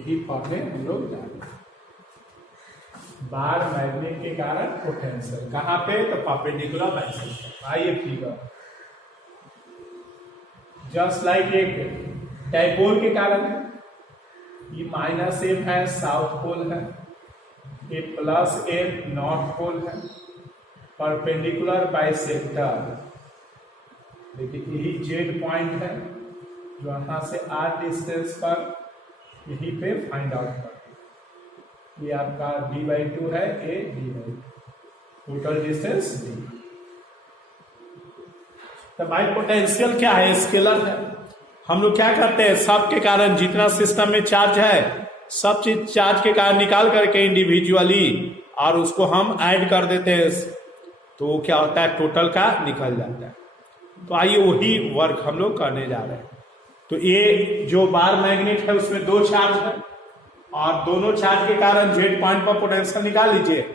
यही पढ़ने हम लोग जा रहे हैं। बार मैग्नेट के कारण पोटेंशियल कहाँ पे, तो परपेंडिकुलर बाइसेक्टर। आइए फिगर, जस्ट लाइक एक डाइपोल के कारण है, ये -m है साउथ पोल है, ये +m नॉर्थ पोल है। परपेंडिकुलर बाइसेक्टर देखिए यही जेड पॉइंट है जो यहां से r डिस्टेंस पर यहीं पे फाइंड आउट कर, ये आपका d/2 है, a d/2, total distance d। तो भाई पोटेंशियल क्या है, स्केलर है। हम लोग क्या करते हैं, सब के कारण जितना सिस्टम में चार्ज है सब चीज चार्ज के कारण निकाल करके इंडिविजुअली और उसको हम ऐड कर देते हैं, तो क्या होता है टोटल का निकल जाता है। तो आइए वही वर्क हम लोग करने जा रहे हैं। तो ये जो बार मैग्नेट है उसमें दो चार्ज है और दोनों चार्ज के कारण जेड पॉइंट पर पोटेंशियल निकाल लीजिए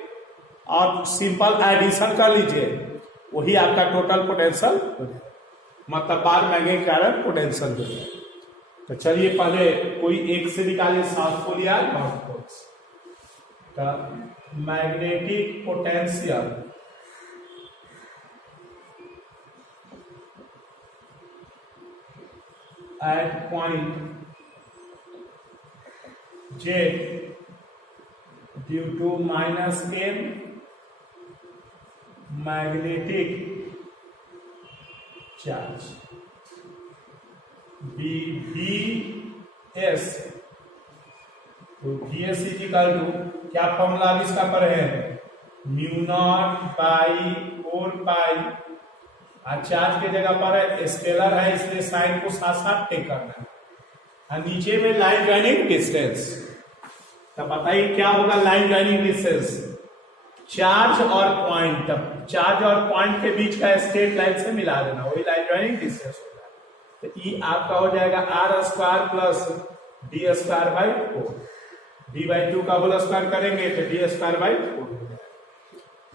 और सिंपल एडिशन कर लीजिए, वही आपका टोटल पोटेंशियल हो जाए, मतलब बार मैग्नेट के कारण पोटेंशियल हो जाए। तो चलिए पहले कोई एक से निकालिए, साउथ पोल या नॉर्थ पोल। तो magnetic potential at point J due to -m magnetic charge BVS। तो VS इक्वल टू क्या फॉर्मूला अब इसका पर है, μ0/4π, चार्ज के जगह पर स्केलर है इसलिए साइन को साथ साथ टेक करना है, और नीचे में लाइन जॉइनिंग डिस्टेंस। तो बताइए क्या होगा लाइन जॉइनिंग डिस्टेंस, चार्ज और पॉइंट, चार्ज और पॉइंट के बीच का स्ट्रेट लाइन से मिला देना, वही लाइन जॉइनिंग डिस्टेंस होगा। तो ई आपका हो जाएगा r² प्लस d²/4, d/2 का होल स्क्वायर करेंगे तो d²/4 हो जाएगा।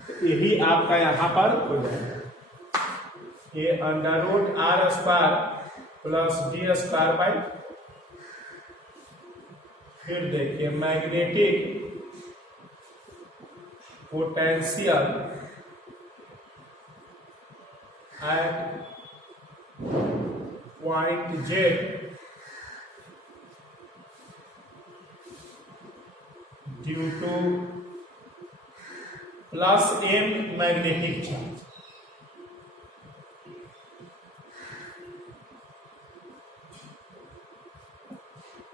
तो यही आपका यहां पर हो जाएगा, ये √r² प्लस d²/4। फिर देखिए magnetic potential at point J due to +m magnetic charge.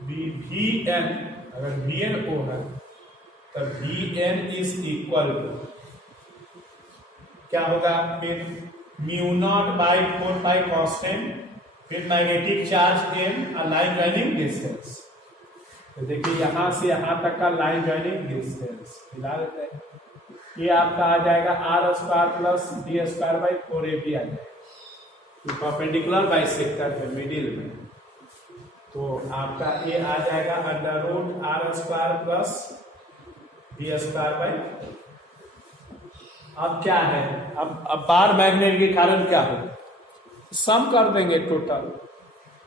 Vn, अगर Vn O है तो Vn इज इक्वल टू क्या होगा, फिर μ0/4π कांस्टेंट, फिर मैग्नेटिक चार्ज m और लाइन जॉइनिंग डिस्टेंस। तो देखिए यहां से यहां तक का लाइन जॉइनिंग डिस्टेंस मिला देते हैं, ये आपका आ जाएगा r² प्लस d²/4 a भी आ जाएगा, तो परपेंडिकुलर बाइसेक्टर है मिडिल में, तो आपका ये आ जाएगा √r² प्लस d²/4। अब क्या है, अब बार मैग्नेट के कारण क्या होगा, सम कर देंगे टोटल।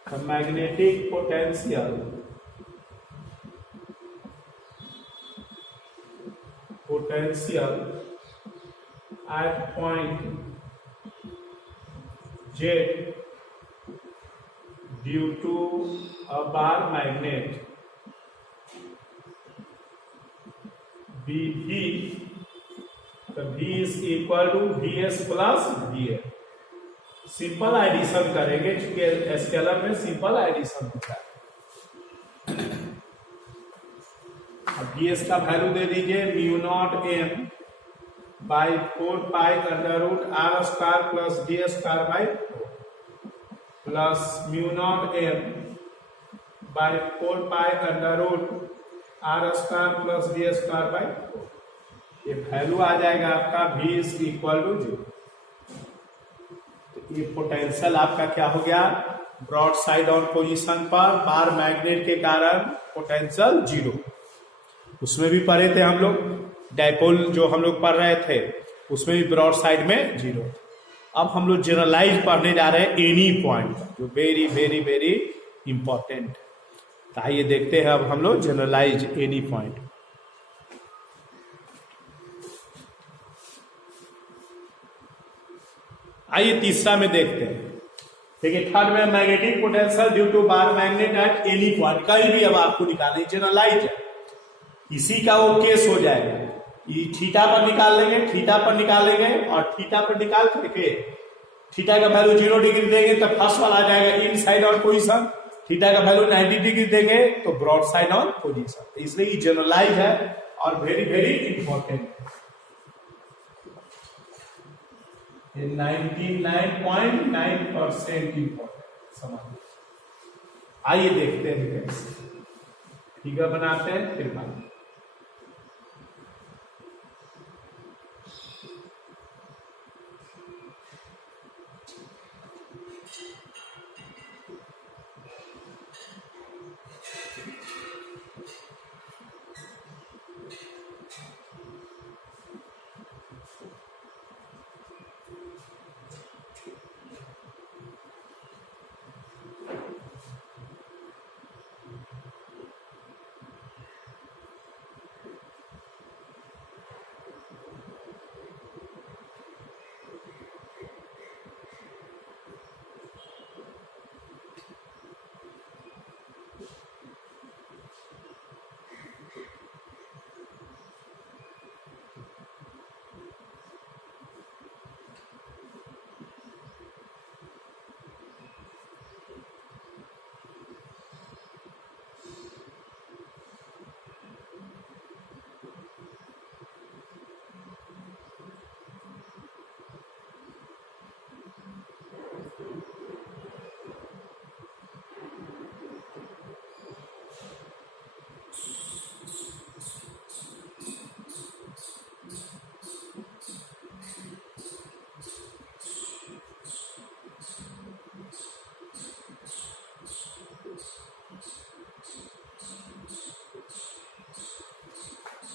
तो magnetic potential at point J due to a bar magnet BV, तो V is equal to VS plus VA। Simple addition करेंगे क्योंकि स्केलर में सिंपल एडिशन होता है। अब VS का वैल्यू दे दीजिए μ0m/4π √r² plus d²/4 plus μ0m/4π √r² plus d²/4। ये वैल्यू आ जाएगा आपका V इज इक्वल टू 0। तो ये पोटेंशियल आपका क्या हो गया, ब्रॉड साइड ऑन पोजीशन पर बार मैग्नेट के कारण पोटेंशियल 0। उसमें भी पढ़े थे हम लोग, डाइपोल जो हम लोग पढ़ रहे थे उसमें भी ब्रॉड साइड में 0। अब हम लोग जनरलाइज पढ़ने जा रहे हैं एनी पॉइंट, जो वेरी वेरी वेरी इंपॉर्टेंट। तो आइए देखते हैं अब हम लोग जनरलाइज एनी पॉइंट। आइए तीसरा में देखते हैं। देखिए थर्ड में magnetic potential due to bar magnet at any point, कहीं भी अब आपको निकालना जनरलाइज है, इसी का वो केस हो जाएगा। ये थीटा पर निकाल लेंगे, थीटा पर निकाल लेंगे और थीटा पर निकाल करके थीटा का वैल्यू 0 डिग्री देंगे तो फर्स्ट वाला आ जाएगा इन साइड ऑन पोजीशन, थीटा का वैल्यू 90 डिग्री देंगे तो ब्रॉड साइड ऑन पोजीशन। इसलिए ये जनरलाइज है और वेरी वेरी इंपॉर्टेंट है। 99.9% इंपॉर्टेंट समझ। आइए देखते हैं कैसे फिगर बनाते हैं फिर बात।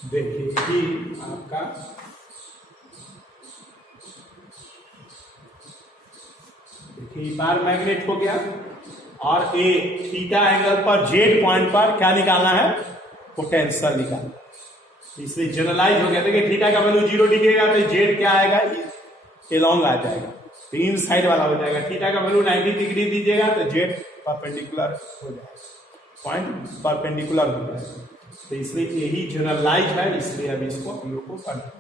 देखिए कि आपका देखिए बार मैग्नेट हो गया और ए थीटा एंगल पर जेड पॉइंट पर क्या निकालना है, पोटेंशियल निकालना। इसलिए जनरलाइज हो गया। देखिए थीटा का वैल्यू 0 दिखेगा तो जेड क्या आएगा, एलोंग आ जाएगा, तो इन साइड वाला हो जाएगा। थीटा का वैल्यू 90 डिग्री दीजिएगा तो जेड परपेंडिकुलर हो जाएगा, पॉइंट परपेंडिकुलर हो जाएगा। तो इसलिए यही जनरलाइज है, इसलिए अब इसको हम लोग को करना है।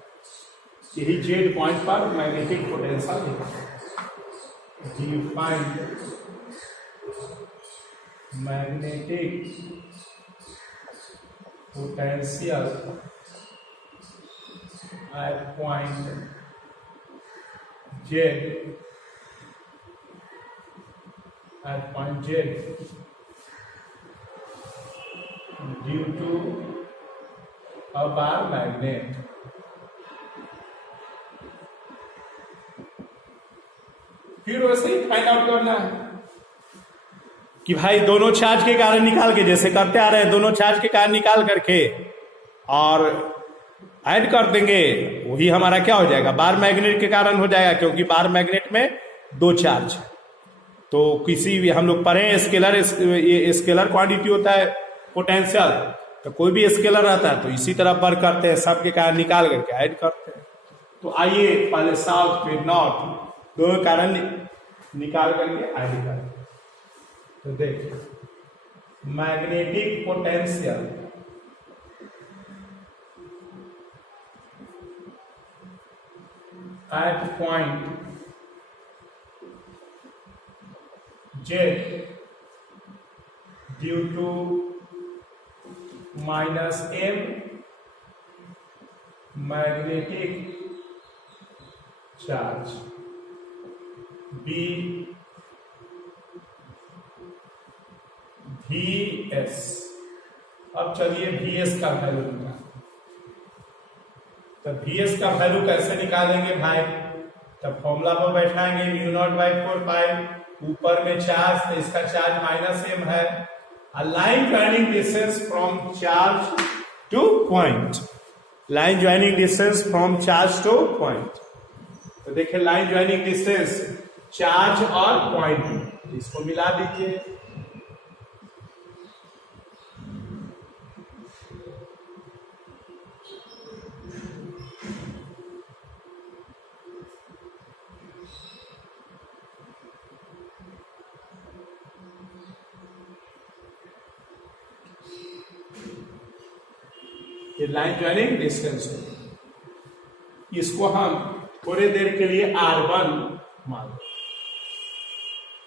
यही जेड पॉइंट पर magnetic potential defined magnetic potential at point Z due to a bar magnet। फिर वैसे ही फाइंड आउट करना है कि भाई दोनों चार्ज के कारण निकाल के, जैसे करते आ रहे हैं, दोनों चार्ज के कारण निकाल करके और ऐड कर देंगे, वही हमारा क्या हो जाएगा, बार मैग्नेट के कारण हो जाएगा, क्योंकि बार मैग्नेट में दो चार्ज है। तो किसी भी हम लोग पढ़े स्केलर क्वांटिटी होता है पोटेंशियल, तो कोई भी स्केलर रहता है तो इसी तरह वर्क करते हैं, सबके कारण निकाल करके ऐड करते हैं। तो आइए पहले साउथ फिर नॉर्थ दोनों कारण निकाल करके ऐड करें। तो देखिए magnetic potential at point Z due to minus M magnetic charge B V S. अब चलिए वी एस का वैल्यू निकालें। तो वी एस का वैल्यू कैसे निकालेंगे भाई, तब फॉर्मूला पर बैठाएंगे म्यू नॉट बाई 4 ऊपर में चार्ज, तो इसका चार्ज माइनस एम है। A line joining distance from charge to point, line joining distance from charge to point। तो देखिए लाइन ज्वाइनिंग डिस्टेंस चार्ज और पॉइंट, इसको मिला दीजिए। ये लाइन ज्वाइनिंग डिस्टेंस होगी। इसको हम थोड़ी देर के लिए R1 मान लो,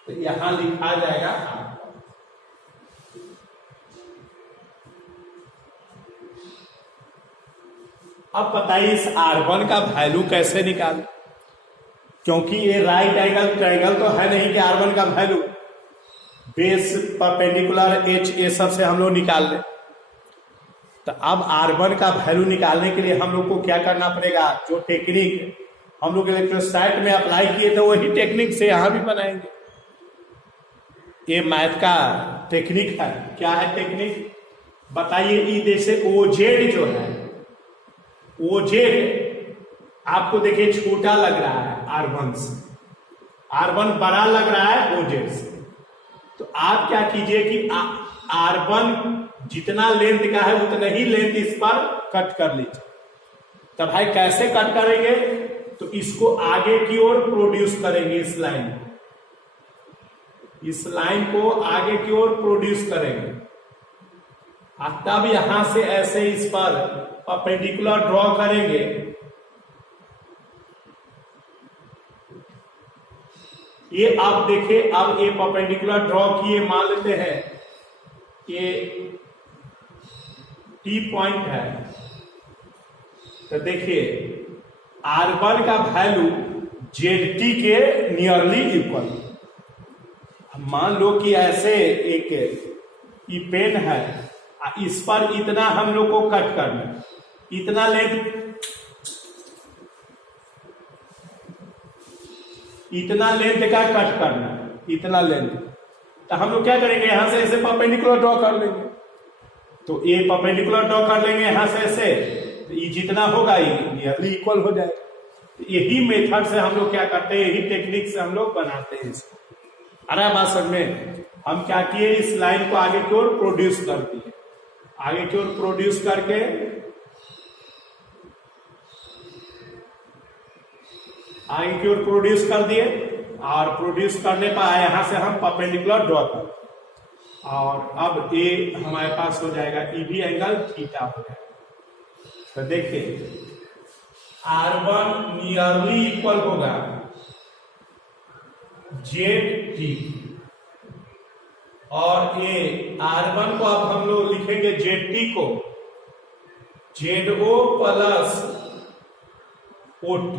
तो यहां लिखा जाएगा R1। अब बताइए इस R1 का वैल्यू कैसे निकालें, क्योंकि ये राइट एंगल ट्रायंगल तो है नहीं कि R1 का वैल्यू बेस परपेंडिकुलर एच ये सब से हम लोग निकाल लें। तो अब R1 का वैल्यू निकालने के लिए हम लोग को क्या करना पड़ेगा, जो टेक्निक हम लोग इलेक्ट्रोस्टैट में अप्लाई किए थे वही टेक्निक से यहां भी बनाएंगे। ये मैथ का टेक्निक है। क्या है टेक्निक बताइए। ई जैसे ओजेड जो है, ओजेड आपको देखिए छोटा लग रहा है R1 से, R1 बड़ा लग रहा है ओजेड से। तो आप क्या कीजिए कि R1 जितना लेंथ का है उतना ही लेंथ इस पर कट कर लीजिए। तब भाई कैसे कट करेंगे, तो इसको आगे की ओर प्रोड्यूस करेंगे, इस लाइन को आगे की ओर प्रोड्यूस करेंगे। तब यहां से ऐसे इस पर परपेंडिकुलर ड्रॉ करेंगे। ये आप देखिए, अब ये परपेंडिकुलर ड्रॉ किए, मान लेते हैं ये T पॉइंट है। तो देखिए R1 का वैल्यू ZT के नियरली इक्वल। मान लो कि ऐसे एक ये पेन है, इस पर इतना हम लोग को कट करना, इतना लेंथ का कट करना, इतना लेंथ। तो हम लोग क्या करेंगे, यहां से ऐसे परपेंडिकुलर ड्रॉ कर लेंगे। तो ये परपेंडिकुलर ड्रॉ कर लेंगे यहां से ऐसे, तो ये जितना होगा ये नियरली इक्वल हो जाएगा। यही मेथड से हम लोग क्या करते हैं, यही टेक्निक से हम लोग बनाते हैं इसको। अरे बात समझ में, हम क्या किए, इस लाइन को आगे की ओर प्रोड्यूस कर दिए। आगे की ओर प्रोड्यूस करके आगे की ओर प्रोड्यूस कर दिए, और प्रोड्यूस करने पर यहां से हम परपेंडिकुलर ड्रॉ कर, और अब ये हमारे पास हो जाएगा ईबी एंगल थीटा हो जाएगा। तो देखिए R1 नियरली इक्वल होगा ZT, और ये R1 को अब हम लोग लिखेंगे ZT को ZO प्लस OT।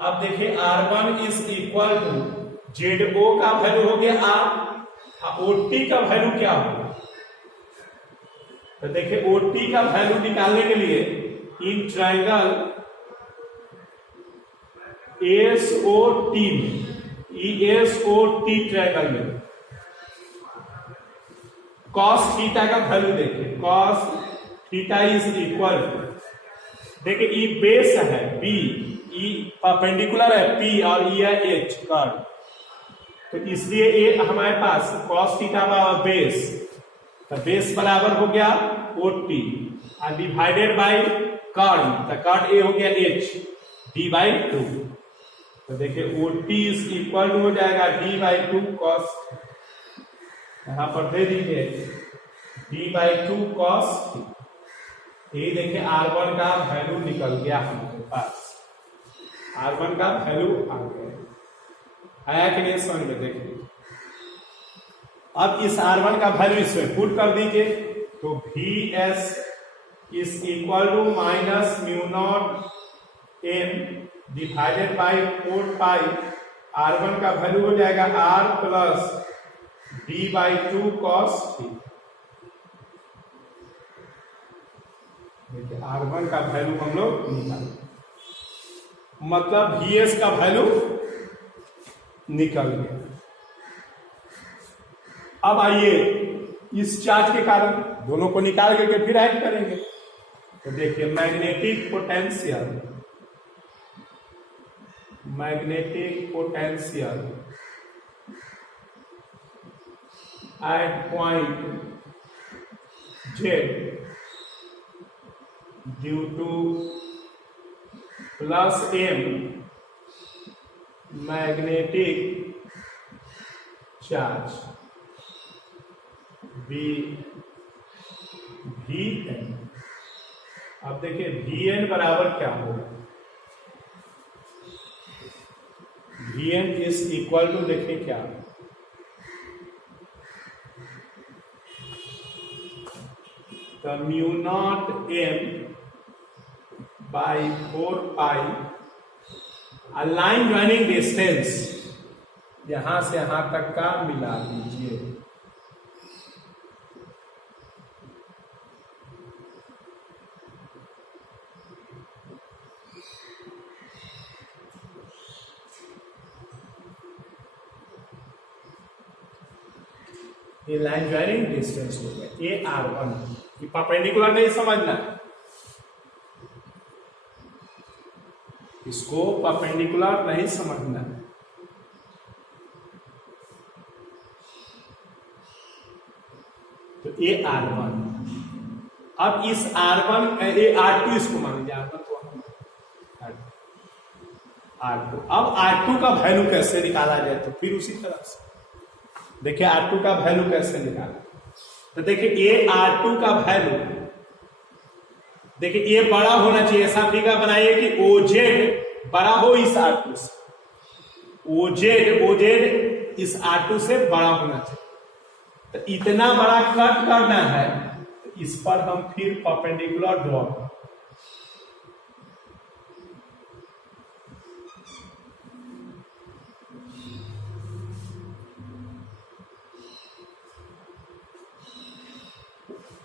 अब देखिए R1 is equal to ZO का वैल्यू हो गया R, OT का वैल्यू क्या होगा। तो देखिए OT का वैल्यू निकालने के लिए इन ट्रायंगल SOT में, ESOT ट्रायंगल में cos थीटा का वैल्यू देखिए, cos थीटा इज इक्वल, देखिए ई बेस है B, ई परपेंडिकुलर है P, और ई है H कर्व। तो इसलिए ये हमारे पास cos थीटा बराबर बेस, तो बेस बराबर हो गया OT और डिवाइडेड बाय कर्व, तो कर्व ए हो गया H D/2। तो देखिए OT इज इक्वल टू हो जाएगा D/2 cos, यहां पर दे दीजिए D/2 cos। यही देखिए R1 का वैल्यू निकल गया हमारे पास, R1 का वैल्यू आ गया। आया कि नहीं समझ में, देखिए अब इस R1 का वैल्यू इसमें पुट कर दीजिए। तो VS is equal to minus mu naught M divided by 4 pi, R1 का वैल्यू हो जाएगा R plus D/2 cos theta. देखिए R1 का वैल्यू हम लोग निकाल, मतलब VS का वैल्यू निकल गया। अब आइए इस चार्ज के कारण दोनों को निकाल करके फिर ऐड करेंगे। तो देखिए magnetic potential at point Z due to plus M magnetic charge B V N. अब देखिए वी एन बराबर क्या होगा, V N is equal to, देखिए क्या, तो mu not M by 4 pi line joining distance, यहां से यहां तक का मिला दीजिए। ये लाइन ज्वाइनिंग डिस्टेंस हो गया ए आर वन। ये परपेंडिकुलर नहीं समझना, इसको परपेंडिकुलर नहीं समझना है। तो ए आर वन, अब इस आर वन ए आर टू इसको मान लीजिए, आर वन तो आर टू। अब आर टू का वैल्यू कैसे निकाला जाए, तो फिर उसी तरह से देखिए आर टू का वैल्यू कैसे निकाला। तो देखिए ए आर टू का वैल्यू, देखिए ये बड़ा होना चाहिए, ऐसा फिगर बनाइए कि ओजेड बड़ा हो इस आर टू से, ओजेड इस आर टू से बड़ा होना चाहिए। तो इतना बड़ा कट करना है, तो इस पर हम फिर परपेंडिकुलर ड्रॉ करें।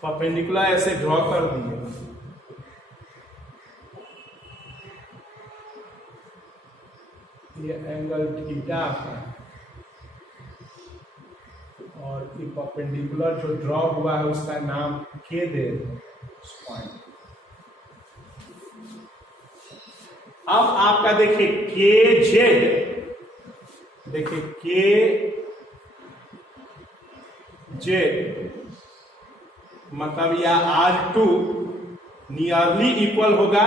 परपेंडिकुलर ऐसे ड्रॉ कर दिए, ये एंगल थीटा है और ये परपेंडिकुलर जो ड्रॉ हुआ है उसका नाम के दे पॉइंट। अब आपका देखिए के जेड, देखिए के जेड मतलब या आर टू नियरली इक्वल होगा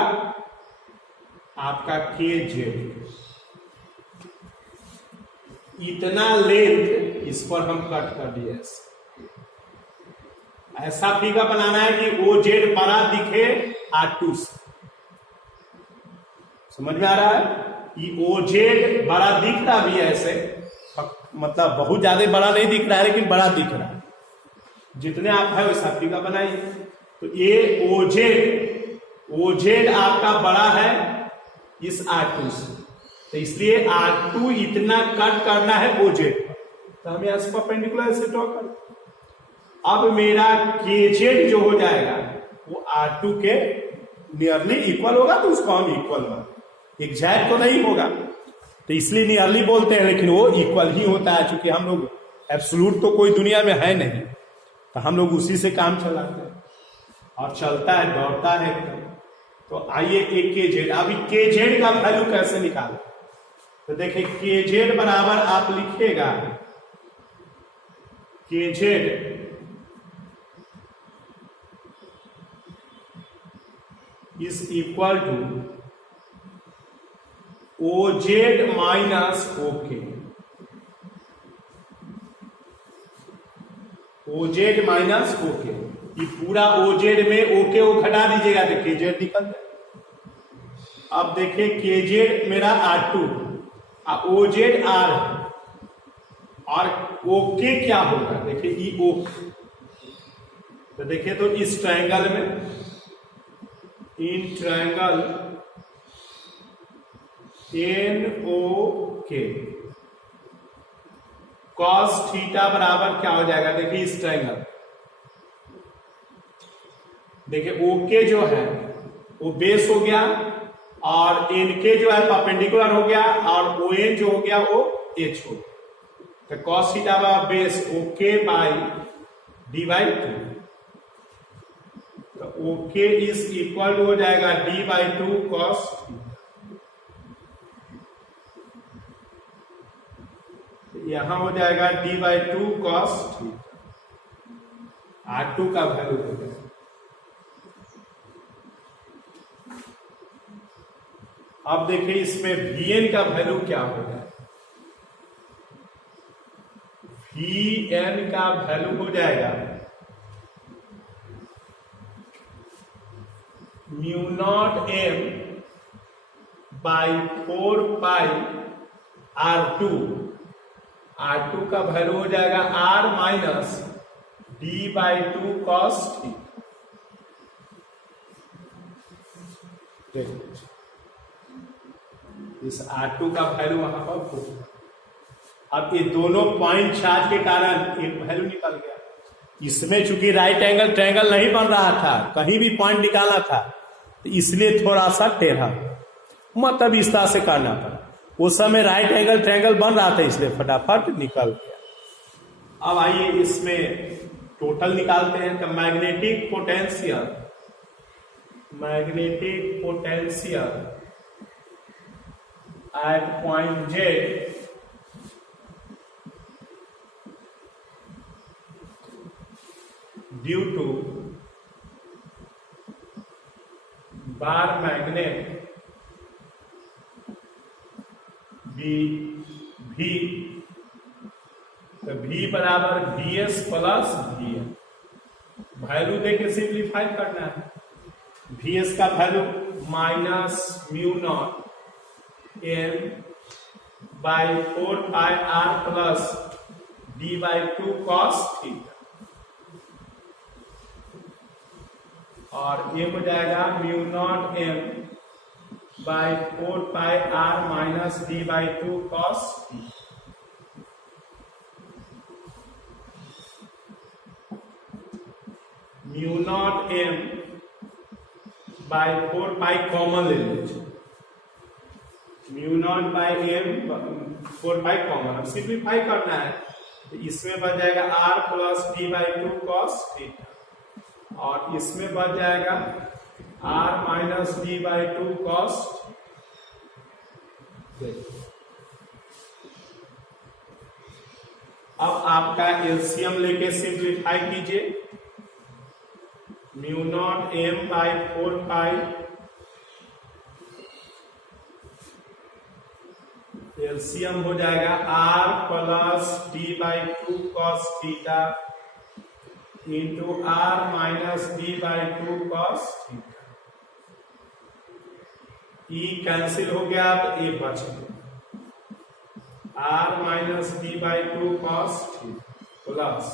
आपका के जेड। इतना लेंथ इस पर हम कट कर दिए। ऐसा फिगर बनाना है कि ओ जेड बड़ा दिखे आर टू से, समझ में आ रहा है कि ओ जेड बड़ा दिख रहा भी है ऐसे, मतलब बहुत ज्यादा बड़ा नहीं दिख रहा है लेकिन बड़ा दिख रहा है। जितने आप है वैसा फिगर बनाइए। तो ये ओजेड आपका बड़ा है इस आर टू से, तो इसलिए आर टू इतना कट करना है ओजेड पर, तो हम यहां से परपेंडिकुलर से ड्रॉ कर। अब मेरा केजेड जो हो जाएगा वो आर टू के नियरली इक्वल होगा, तो उसको हम इक्वल मान, एग्जैक्ट तो नहीं होगा तो इसलिए नियरली बोलते हैं, लेकिन वो इक्वल ही होता है। चूंकि हम लोग एब्सोल्यूट तो कोई दुनिया में है नहीं, तो हम लोग उसी से काम चलाते हैं और चलता है, दौड़ता है। तो आइए एक के जेड, अभी के जेड का वैल्यू कैसे निकालें। तो देखिए के जेड बराबर आप लिखिएगा के Z is equal to O Z minus O K, O Z minus O K. ये पूरा ओजेड में ओके वो घटा दीजिएगा तो केजेड निकल जाए। अब देखिए केजेड मेरा आर टू, ओजेड आर और ओके क्या होगा, देखिए ई ओ। तो देखिए तो इस ट्रायंगल में, इन ट्रायंगल एन ओ के कॉस थीटा बराबर क्या हो जाएगा, देखिए इस ट्रायंगल, देखिए ओके जो है वो बेस हो गया और एनके जो है परपेंडिकुलर हो गया और ओ एन जो हो गया वो एच हो गया। तो कॉस थीटा का base O K by D by two, तो ओके इज इक्वल हो जाएगा D by two cos theta. यहां हो जाएगा D by two cos theta. R two का वैल्यू हो गया। अब देखिए इसमें वी एन का वैल्यू क्या होगा, वी एन का वैल्यू हो जाएगा mu not M by 4 pi R2। R2 का वैल्यू हो जाएगा R minus D by 2 cos theta. इस R2 का वैल्यू वहां पर होगा। अब ये दोनों पॉइंट चार्ज के कारण एक वैल्यू निकल गया। इसमें चूंकि राइट एंगल ट्रायंगल नहीं बन रहा था, कहीं भी पॉइंट निकालना था, तो इसलिए थोड़ा सा टेढ़ा मतलब इस तरह से करना पड़ा। उस समय राइट एंगल ट्रायंगल बन रहा था, इसलिए फटाफट निकल गया। अब आइए इसमें टोटल निकालते हैं। तो magnetic potential at point J due to bar magnet V, तो V बराबर VS प्लस VM। वैल्यू देके सिंप्लीफाई करना है। VS का value minus mu not M by 4 pi R plus D by 2 cos theta, और ये हो जाएगा mu not M by 4 pi R minus D by 2 cos theta. Mu not M by 4 pi common ले लीजिए। Mu naught by M 4 pi common, अब simplify करना है तो इसमें बच जाएगा R plus D by 2 cos theta, और इसमें बच जाएगा R minus D by 2 cos. अब आपका एलसीएम लेके सिंप्लीफाई कीजिए। Mu not M by 4 pi, LCM हो जाएगा R plus D by 2 cos theta into R minus D by 2 cos theta. ई कैंसिल हो गया, तो ए बच गया R minus D by 2 cos theta plus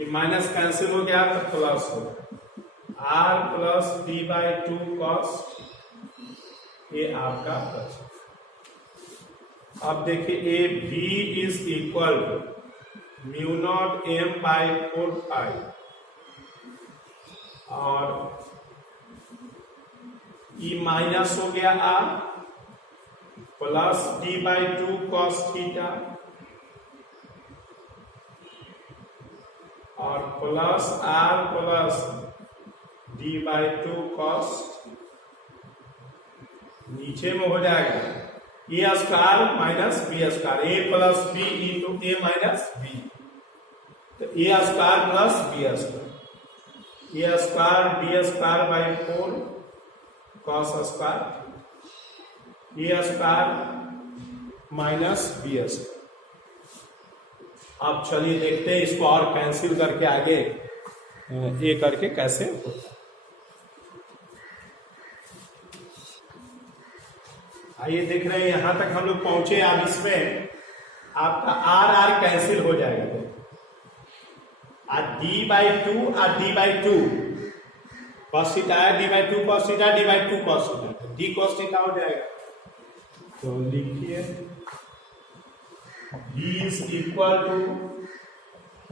ये माइनस कैंसिल हो गया तो प्लस हो गया R plus D by 2 cos, ये आपका बच। अब देखिए A V is equal to mu not M by 4 pi, और ई माइनस हो गया R plus D by 2 cos theta, और plus R plus D by 2 cos. नीचे में हो जाएगा A square minus B square, A plus B into A minus B, तो A square plus B square, A square D square by 4 cos square, A square minus B square. अब चलिए देखते हैं इसको और कैंसिल करके आगे ये करके कैसे होता है। आइए देख रहे हैं यहां तक हम लोग पहुंचे। अब इसमें आपका आर आर कैंसिल हो जाएगा, डी बाई 2 और डी बाई 2 कॉस थीटा है, D by 2 cos theta, D by 2 cos theta, D cos theta हो जाएगा। तो लिखिए V is equal to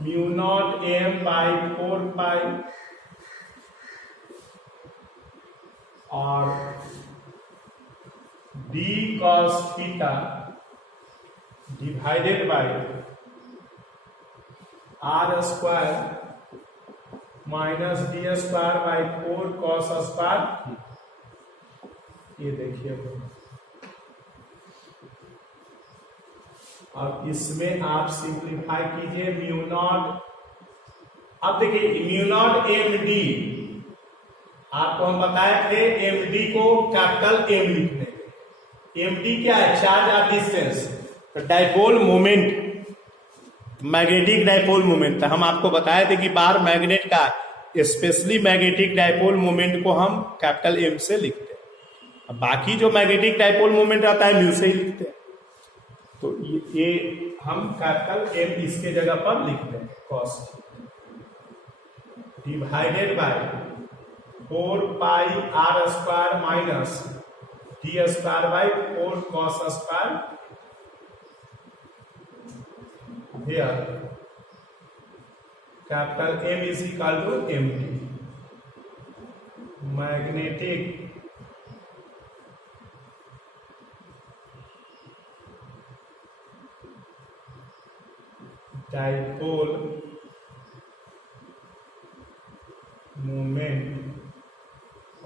mu not M by 4 pi और d cos theta divided by R square minus D square by 4 cos square. ये देखिए, अब इसमें आप सिंप्लीफाई कीजिए म्यू नॉट। अब देखिए म्यू नॉट एम डी, आपको हम बताए थे एम डी को कैपिटल एम लिखने। एम डी क्या है? चार्ज और डिस्टेंस, तो dipole moment, magnetic dipole moment. तो हम आपको बताए थे कि बार मैग्नेट का स्पेशली मैग्नेटिक डायपोल मोमेंट को हम कैपिटल एम से लिखते हैं। अब बाकी जो मैग्नेटिक डायपोल मोमेंट रहता है म्यू से ही लिखते हैं। तो ये हम कैपिटल एम इसके जगह पर लिखते हैं cos divided by 4 pi R square minus D square by 4 cos square here capital M is equal to M T magnetic dipole moment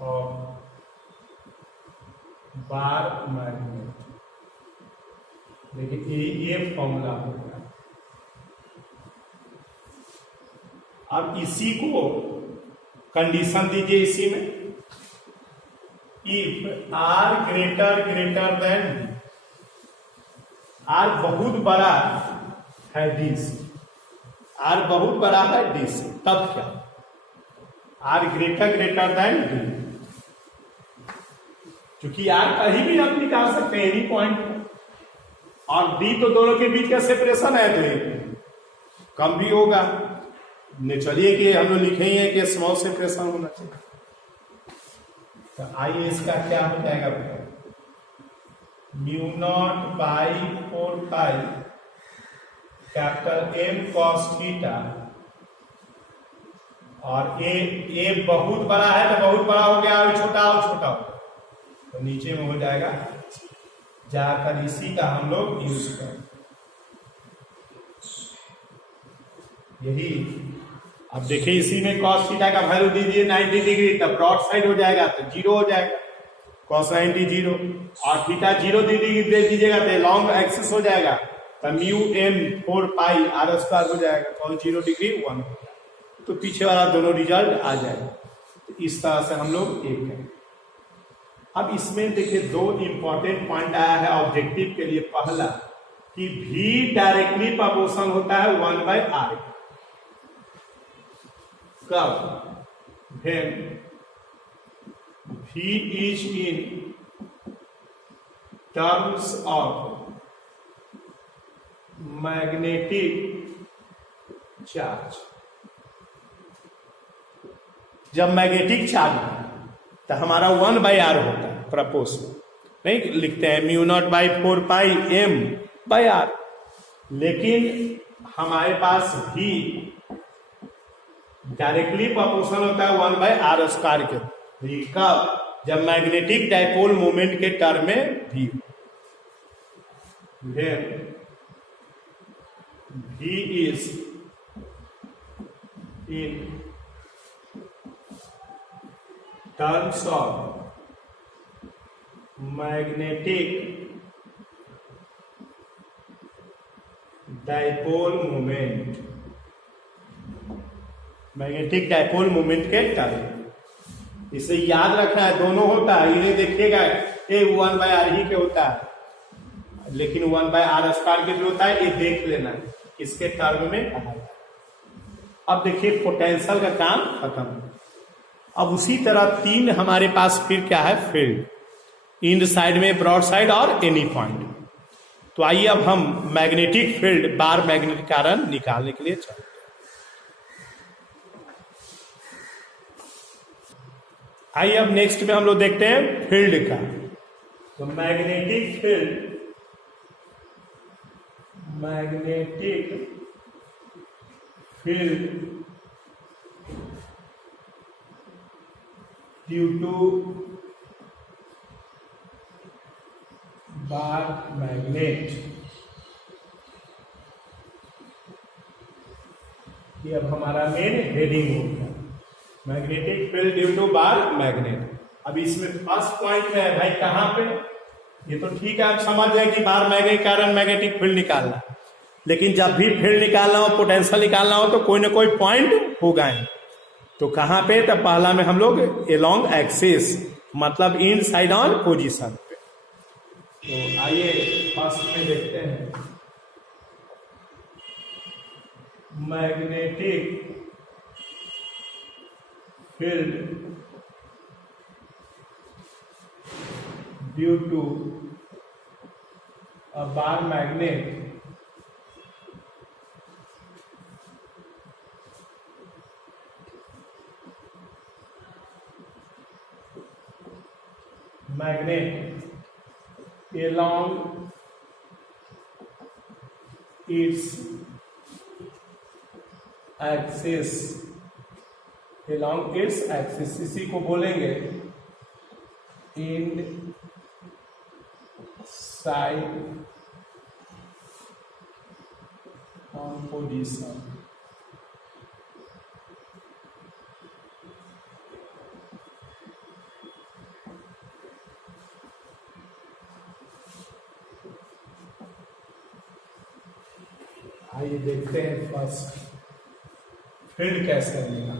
of bar magnet. देखिए ये फॉर्मूला होगा। अब इसी को कंडीशन दीजिए इसी में, if R greater than R बहुत बड़ा है डी से, आर बहुत बड़ा है डी से, तब क्या आर ग्रेटर देन डी, क्योंकि आर कहीं भी आप निकाल सकते हैं एनी पॉइंट, और डी तो दोनों के बीच का सेपरेशन है तो ये कम भी होगा। चलिए कि हम लोग लिखे ही है कि स्मॉल सेपरेशन होना चाहिए। तो आइए इसका क्या हो जाएगा, mu naught by 4 pi capital M cos theta, और ए बहुत बड़ा है तो बहुत बड़ा हो गया, और छोटा हो छोटा हो तो नीचे में हो जाएगा, जाकर इसी का हम लोग यूज करें। यही अब देखिए इसी में cos थीटा का वैल्यू दीजिए 90 डिग्री, तब ब्रॉड साइड हो जाएगा तो 0 हो जाएगा, cos 90 0, और थीटा 0 डिग्री दे दीजिएगा तो लॉन्ग एक्सिस हो जाएगा, तो mu M 4 pi R square हो जाएगा, तो 0 डिग्री 1 हो जाएगा, तो पीछे वाला दोनों रिजल्ट आ जाएगा। तो इस तरह से हम लोग एक करें। अब इसमें देखिए दो इंपॉर्टेंट पॉइंट आया है ऑब्जेक्टिव के लिए। पहला कि v डायरेक्टली प्रोपोर्शनल होता है 1/r, कब when v is in terms of magnetic charge। जब मैग्नेटिक चार्ज तो हमारा 1/r होता है प्रोपोर्शनल, नहीं लिखते हैं mu naught by 4 pi m by r, लेकिन हमारे पास v डायरेक्टली प्रोपोर्शनल होता है 1/r स्क्वायर के। कब? जब मैग्नेटिक डायपोल मोमेंट के टर्म में v is in terms of magnetic dipole moment, magnetic dipole moment के टर्म। इसे याद रखना है, दोनों होता है, इन्हें देखिएगा ये 1/r ही के होता है, लेकिन 1/r स्क्वायर के जो होता है ये देख लेना इसके टर्म में कहा है। अब देखिए पोटेंशियल का काम खत्म। अब उसी तरह तीन हमारे पास फिर क्या है, फील्ड, इंड साइड में, ब्रॉड साइड और एनी पॉइंट। तो आइए अब हम मैग्नेटिक फील्ड बार मैग्नेटिक कारण निकालने के लिए चलते हैं। आइए अब नेक्स्ट में हम लोग देखते हैं फील्ड का। तो magnetic field, due to bar magnet, ये अब हमारा मेन हेडिंग होगा, magnetic field due to bar magnet. अब इसमें फर्स्ट पॉइंट में है भाई कहां पे, ये तो ठीक है आप समझ रहे कि बार मैग्नेट कारण मैग्नेटिक फील्ड निकालना, लेकिन जब भी फील्ड निकालना हो, पोटेंशियल निकालना हो तो कोई ना कोई पॉइंट होगा ही। तो कहां पे, तो पहला में हम लोग एलोंग एक्सिस, मतलब इन साइड ऑन पोजीशन पे। तो आइए फर्स्ट में देखते हैं magnetic filled due to a bar magnet along its axis, इसी को बोलेंगे inside composition। आइए देखते हैं फर्स्ट फील्ड कैसे बनेगा।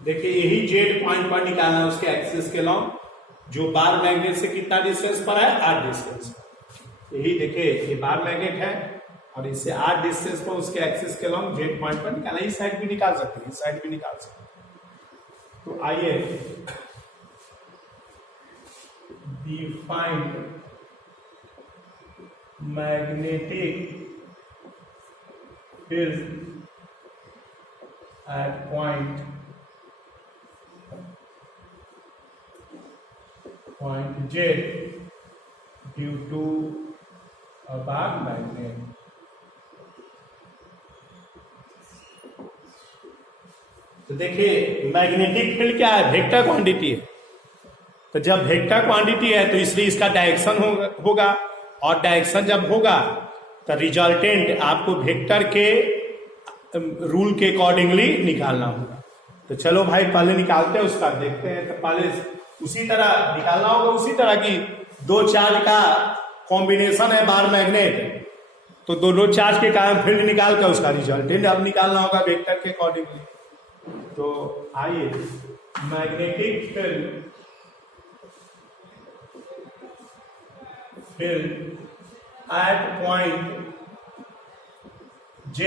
देखिए यही जेड पॉइंट पर निकालना है उसके एक्सिस के लॉन्ग, जो बार मैग्नेट से कितना डिस्टेंस पर है, 8 डिस्टेंस। यही देखिए ये बार मैग्नेट है और इससे 8 डिस्टेंस पर उसके एक्सिस के लॉन्ग जेड पॉइंट पर निकालना। इस साइड भी निकाल सकते हैं, इस साइड भी निकाल सकते हैं। तो आइए defined magnetic field at point J due to a bar magnet। तो देखिए मैग्नेटिक फील्ड क्या है, वेक्टर क्वांटिटी है। तो जब वेक्टर क्वांटिटी है तो इसलिए इसका डायरेक्शन होगा और डायरेक्शन जब होगा तो रिजल्टेंट आपको वेक्टर के रूल के अकॉर्डिंगली निकालना होगा। तो चलो भाई पहले निकालते हैं, उसका देखते हैं। तो पहले उसी तरह निकालना होगा, उसी तरह की दो चार्ज का कॉम्बिनेशन है बार मैग्नेट, तो दोनों चार्ज के कारण फील्ड निकाल कर उसका रिजल्टेंट अब निकालना होगा वेक्टर के अकॉर्डिंगली। तो आइए magnetic field at point J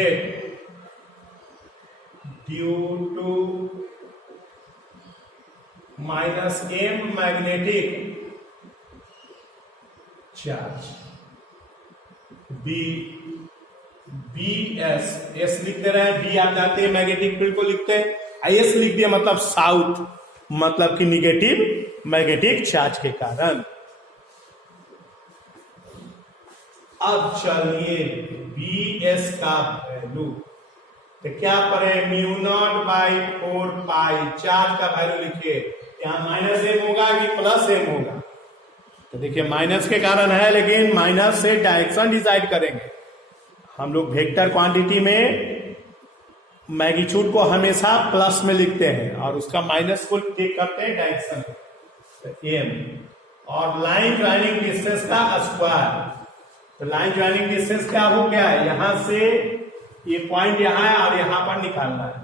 due to -m magnetic charge BS लिखते रहे, बी आप जानते हैं मैग्नेटिक फील्ड को लिखते हैं, IS लिख दिया मतलब साउथ, मतलब कि निगेटिव मैग्नेटिक चार्ज के कारण। अब चलिए BS का वैल्यू तो क्या पढ़े, μ0/4π चार्ज का वैल्यू लिखिए। यहाँ -m होगा कि +m होगा, तो देखिए माइनस के कारण है, लेकिन माइनस से डायरेक्शन डिसाइड करेंगे हम लोग। वेक्टर क्वांटिटी में मैग्नीट्यूड को हमेशा प्लस में लिखते हैं और उसका माइनस को टेक करते हैं डायरेक्शन m, और लाइन ज्वाइनिंग डिस्टेंस का स्क्वायर। तो लाइन ज्वाइनिंग डिस्टेंस क्या हो गया है, यहां से ये पॉइंट यहां है और यहां पर निकालना है,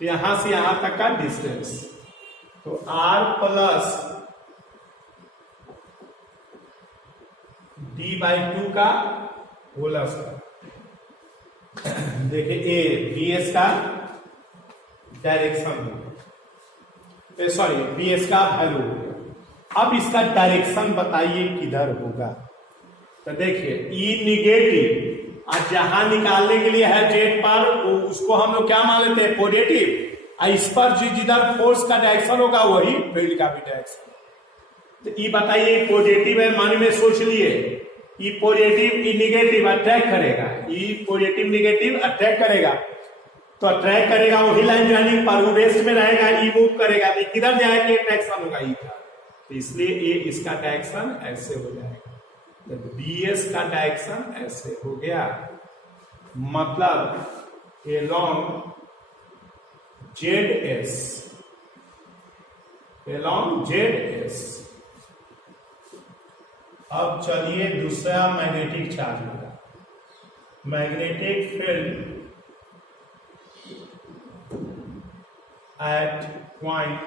तो यहां से यहां तक का डिस्टेंस, तो r प्लस d/2 का होल स्क्वायर। देखिए ए BS का डायरेक्शन हो, सॉरी BS का वैल्यू हो गया। अब इसका डायरेक्शन बताइए किधर होगा। तो देखिए ई निगेटिव और जहां निकालने के लिए है जेड पर उसको हम लोग क्या मान लेते हैं, पॉजिटिव। इस पर जिधर फोर्स का डायरेक्शन होगा वही फील्ड का भी डायरेक्शन। तो ये बताइए पॉजिटिव है, मानी में सोच लिए ये पॉजिटिव ये निगेटिव अट्रैक्ट करेगा, ये पॉजिटिव निगेटिव अट्रैक्ट करेगा, तो अट्रैक्ट करेगा वही लाइन ज्वाइनिंग पर, वो रेस्ट में रहेगा, ई मूव करेगा तो किधर जाएगा, डायरेक्शन होगा ई का। तो इसलिए ये इसका डायरेक्शन ऐसे हो जाएगा, तो बीएस का डायरेक्शन ऐसे हो गया। मतलब along Z S, along Z S. अब चलिए दूसरा मैग्नेटिक चार्ज होगा, magnetic field at point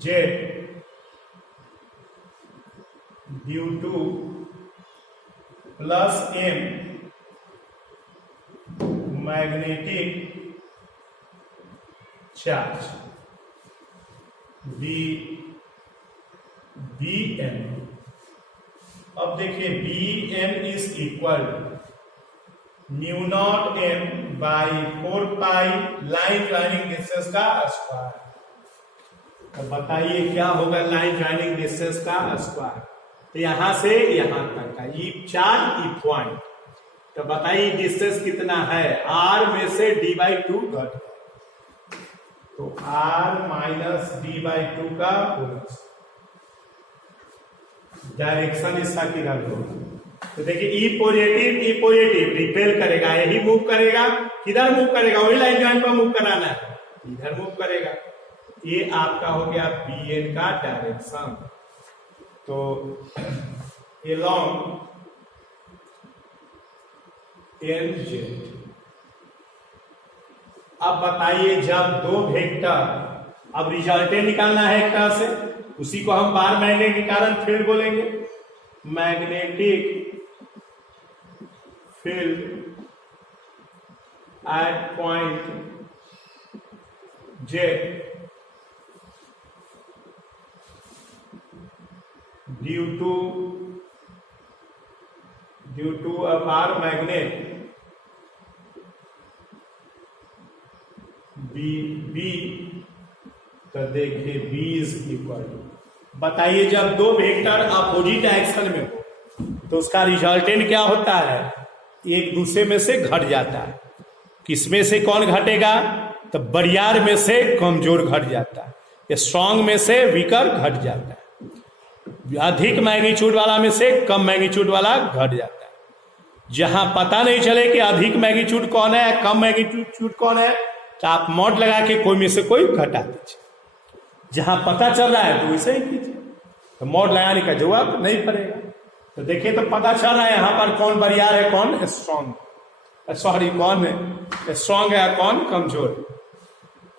Z due to plus M magnetic charge B N. अब देखिए B N is equal mu naught M by 4 pi line joining distance का square. तो बताइए क्या होगा लाइन ज्वाइनिंग डिस्टेंस का square, तो यहां से यहां तक का ये चार्ज ये पॉइंट, तो बताइए डिस्टेंस कितना है, आर में से डी बाई 2 घट गया, तो आर माइनस डी बाई 2 का प्लस डायरेक्शन इसका किधर होगा। तो देखिए ई पॉजिटिव रिपेल करेगा, यही मूव करेगा, किधर मूव करेगा, वही लाइन ज्वाइन पर मूव कराना है, इधर मूव करेगा। ये आपका हो गया बी एन का डायरेक्शन। तो एलॉन्ग एन जेड। अब बताइए जब दो वेक्टर, अब रिजल्टेंट निकालना है एक तरह से, उसी को हम बार मैग्नेट के कारण फील्ड बोलेंगे, magnetic field at point Z due to a bar magnet B, तो देखिए बी इज इक्वल। बताइए जब दो वेक्टर अपोजिट डायरेक्शन में हो तो उसका रिजल्टेंट क्या होता है, एक दूसरे में से घट जाता है। किसमें से कौन घटेगा, तो बरियार में से कमजोर घट जाता है, स्ट्रांग में से वीकर घट जाता है, अधिक मैग्नीट्यूड वाला में से कम मैग्नीट्यूड वाला घट जाता है। जहां पता नहीं चले कि अधिक मैग्नीट्यूड कौन है कम मैग्नीट्यूड कौन है, तो आप मॉड लगा के कोई में से कोई घटा दीजिए। जहां पता चल रहा है तो वैसे ही कीजिए, तो मॉड लगाने का जवाब नहीं पड़ेगा। तो देखिए तो पता चल रहा है यहां पर कौन बरियार है कौन स्ट्रांग, सॉरी कौन स्ट्रांग है कौन कमजोर।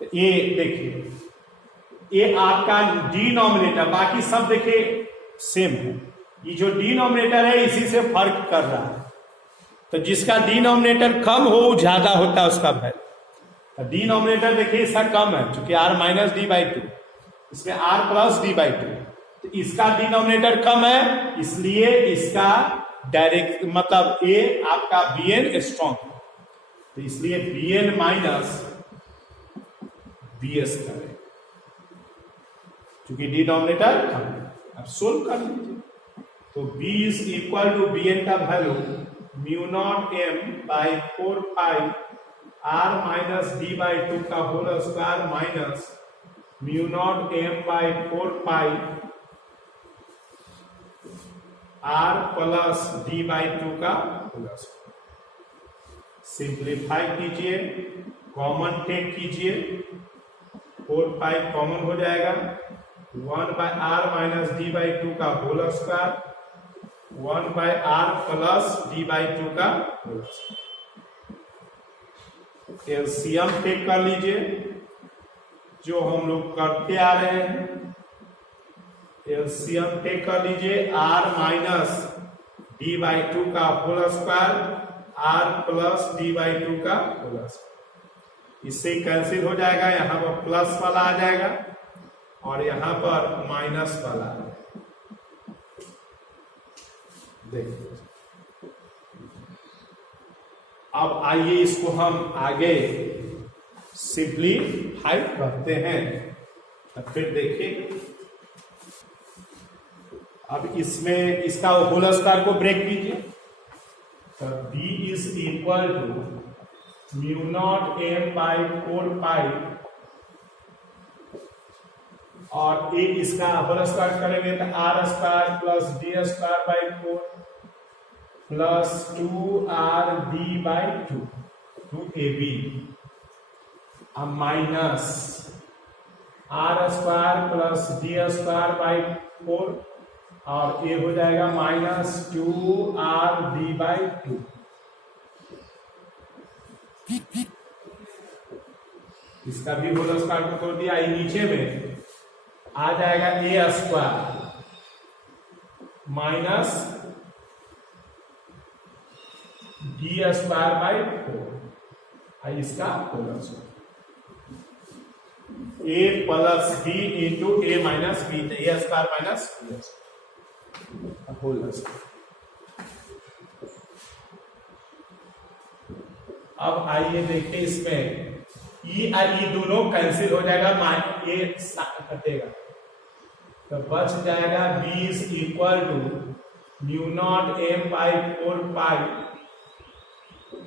तो ये देखिए ये आपका डिनोमिनेटर, बाकी सब देखिए सेम है, ये जो डिनोमिनेटर है इसी से फर्क कर रहा है। तो जिसका डिनोमिनेटर कम हो ज्यादा होता है उसका वैल्यू। डिनोमिनेटर देखिए इसका कम है क्योंकि आर माइनस डी बाई 2, इसमें आर प्लस डी बाई 2, तो इसका डिनोमिनेटर कम है इसलिए इसका डायरेक्ट मतलब ए आपका बी एन स्ट्रॉन्ग, तो इसलिए B N minus B S करें क्योंकि डिनोमिनेटर कम है। अब सोल्व कर लीजिए, तो B is equal to B N का value mu not M by 4 pi R minus D by 2 का whole square minus mu not M by 4 pi R plus D by 2 का होल स्क्वायर। सिंप्लीफाई कीजिए, common take कीजिए, 4 pi common हो जाएगा, 1 by R minus D by 2 का whole square, 1 by R plus D by 2 का whole square. LCM take कर लीजिए जो हम लोग करते आ रहे हैं, एलसीएम टेक कर लीजिए, आर माइनस डी बाई 2 का whole square, R plus D by 2 का होल स्क्वायर, इससे कैंसिल हो जाएगा, यहां पर प्लस वाला आ जाएगा और यहां पर माइनस वाला आ जाएगा। देखिए अब आइए इसको हम आगे सिंप्लीफाई करते हैं। तो फिर देखिए, अब इसमें इसका होल स्क्वायर को ब्रेक कीजिए। तो b is equal to mu naught m by 4 pi, और ए इसका होल स्क्वायर करेंगे तो R square plus D square by 4 plus 2rd by 2ab, अब minus R square plus D square by 4, और ये हो जाएगा माइनस 2rd बाई 2। इसका भी होल स्क्वायर को तोड़ दिया। नीचे में आ जाएगा A square minus D square by 4, इसका whole square A plus B into A minus B, A square minus B whole square. अब आइए देखते इसमें ई और ई दोनों कैंसिल हो जाएगा, माइनस ए कटेगा, तो बच जाएगा b is equal to mu naught m by 4 pi,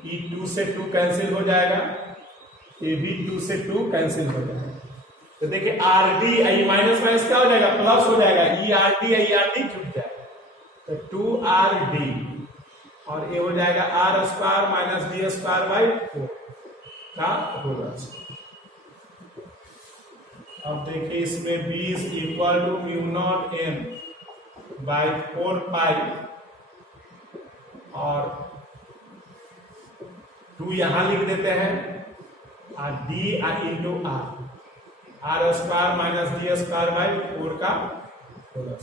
ई 2 से 2 कैंसिल हो जाएगा, ये भी 2 से 2 कैंसिल हो जाएगा। तो देखिए R D I minus minus क्या हो जाएगा, प्लस हो जाएगा, ई आर डी छूट जाएगा, तो 2rd, और ये हो जाएगा R square minus D square by 4 का होगा। अब देखिए इसमें b is equal to mu naught m by 4 pi, और 2 यहां लिख देते हैं, और d into R square minus D square by 4 का होगा।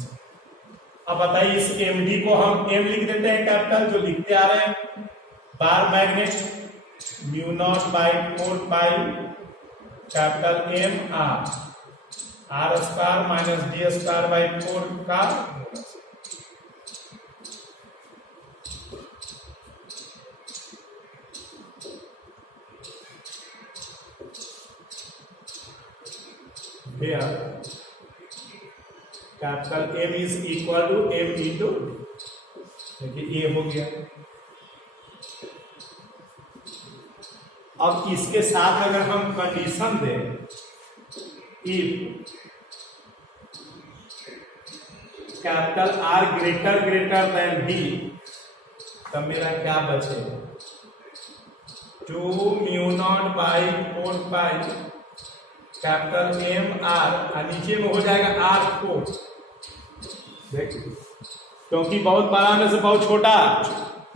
अब बताइए इस md को हम m लिख देते हैं कैपिटल, जो लिखते आ रहे हैं, bar magnet mu naught by 4 pi capital m R square minus D square by 4 का, capital M is equal to m into, देखिए ये हो गया। अब इसके साथ अगर हम कंडीशन दें, if capital R greater than B, तब मेरा क्या बचेगा, 2 mu naught by 4 pi capital M R, और नीचे में हो जाएगा R4, देखिए क्योंकि बहुत बड़ा में से बहुत छोटा,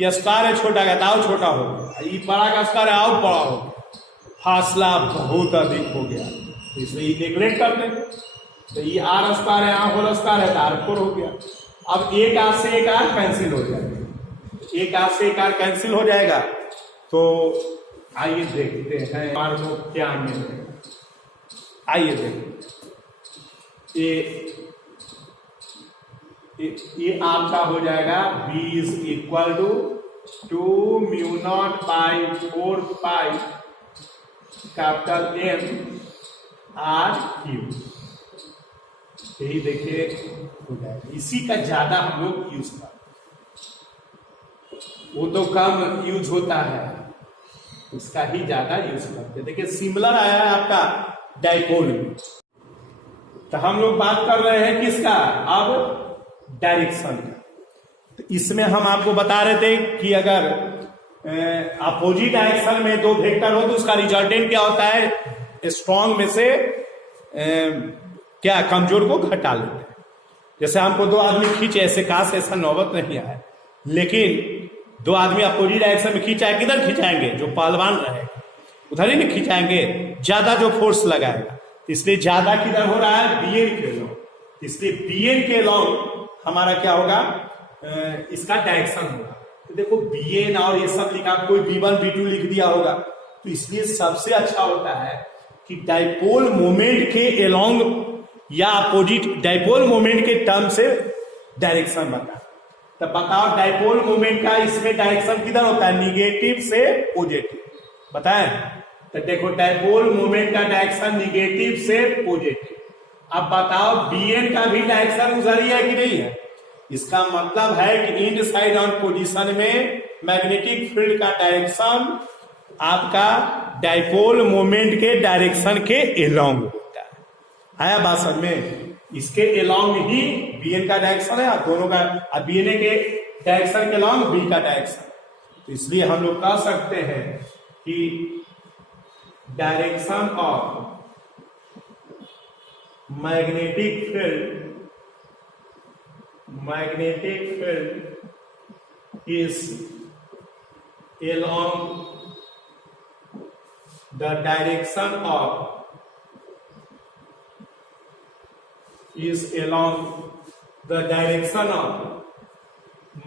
ये स्क्वायर है, छोटा का ताऊ छोटा हो गया, ये बड़ा का स्क्वायर है और बड़ा हो गया, फासला बहुत अधिक हो गया, इसलिए ये नेग्लेक्ट कर देंगे। तो ये आर स्क्वायर है, यहाँ होल स्क्वायर है, तो R4 हो गया। अब एक आर से एक आर कैंसिल हो जाएगा, एक आर से एक आर कैंसिल हो जाएगा। तो आइए देखते हैं हमारे को क्या मिलेगा। आइए देखिए, ये आपका हो जाएगा b is equal to 2 mu naught by 4 pi capital M R3, यही देखिए हो जाएगा। इसी का ज्यादा हम लोग यूज करते, वो तो कम यूज होता है, इसका ही ज्यादा यूज करते। देखिए सिमिलर आया है आपका डाइपोल में, तो हम लोग बात कर रहे हैं किसका, अब डायरेक्शन का। तो इसमें हम आपको बता रहे थे कि अगर अपोजिट डायरेक्शन में दो वेक्टर हो तो उसका रिजल्टेंट क्या होता है, स्ट्रॉन्ग में से क्या कमजोर को घटा लेते हैं। जैसे हमको दो आदमी खींचे, ऐसे काश ऐसा नौबत नहीं आया, लेकिन दो आदमी अपोजिट डायरेक्शन में खींचा है, किधर खिंचाएंगे, जो पहलवान रहेगा उधर ही नहीं खिंचाएंगे, ज्यादा जो फोर्स लगाएगा। इसलिए ज्यादा किधर हो रहा है, बीएन के लॉन्ग, इसलिए बीएन के लॉन्ग हमारा क्या होगा, इसका डायरेक्शन होगा। तो देखो बीएन और ये सब लिखा, कोई B1 B2 लिख दिया होगा, तो इसलिए सबसे अच्छा होता है कि डाइपोल मोमेंट के एलोंग या अपोजिट डाइपोल मोमेंट के टर्म से डायरेक्शन बता। तो बताओ डाइपोल मोमेंट का इसमें डायरेक्शन किधर होता है, निगेटिव से पॉजिटिव, बताएं। तो देखो डाइपोल मोमेंट का डायरेक्शन निगेटिव से पॉजिटिव। अब बताओ बीएन का भी डायरेक्शन उधर ही है कि नहीं है। इसका मतलब है कि इंड साइड ऑन पोजीशन में मैग्नेटिक फील्ड का डायरेक्शन आपका डाइपोल मोमेंट के डायरेक्शन के एलोंग होता है। आया बात समझ में, इसके एलोंग ही बीएन का डायरेक्शन है, दोनों का बीएन के डायरेक्शन के एलोंग बी का डायरेक्शन। तो इसलिए हम लोग कह सकते हैं कि direction of magnetic field is along the direction of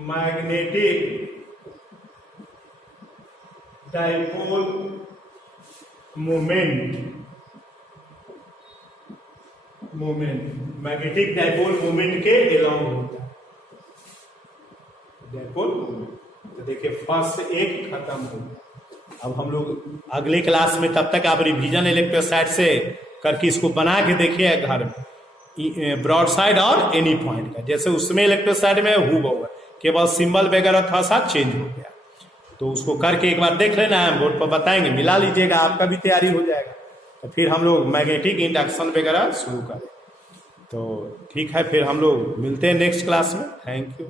magnetic dipole moment magnetic dipole moment के एलोंग होता है डाइपोल मोमेंट। तो देखिए फर्स्ट से एक खत्म हो गया। अब हम लोग अगले क्लास में, तब तक आप रिवीजन इलेक्ट्रोस्टैट से करके इसको बना के देखिए घर में, ब्रॉड साइड और एनी पॉइंट का, जैसे उसमें इलेक्ट्रोस्टैट में हुआ केवल सिंबल वगैरह थोड़ा सा चेंज हो गया। तो उसको करके एक बार देख लेना है, बोर्ड पर बताएंगे, मिला लीजिएगा, आपका भी तैयारी हो जाएगा। तो फिर हम लोग मैग्नेटिक इंडक्शन वगैरह शुरू करें। तो ठीक है, फिर हम लोग मिलते हैं नेक्स्ट क्लास में। Thank you.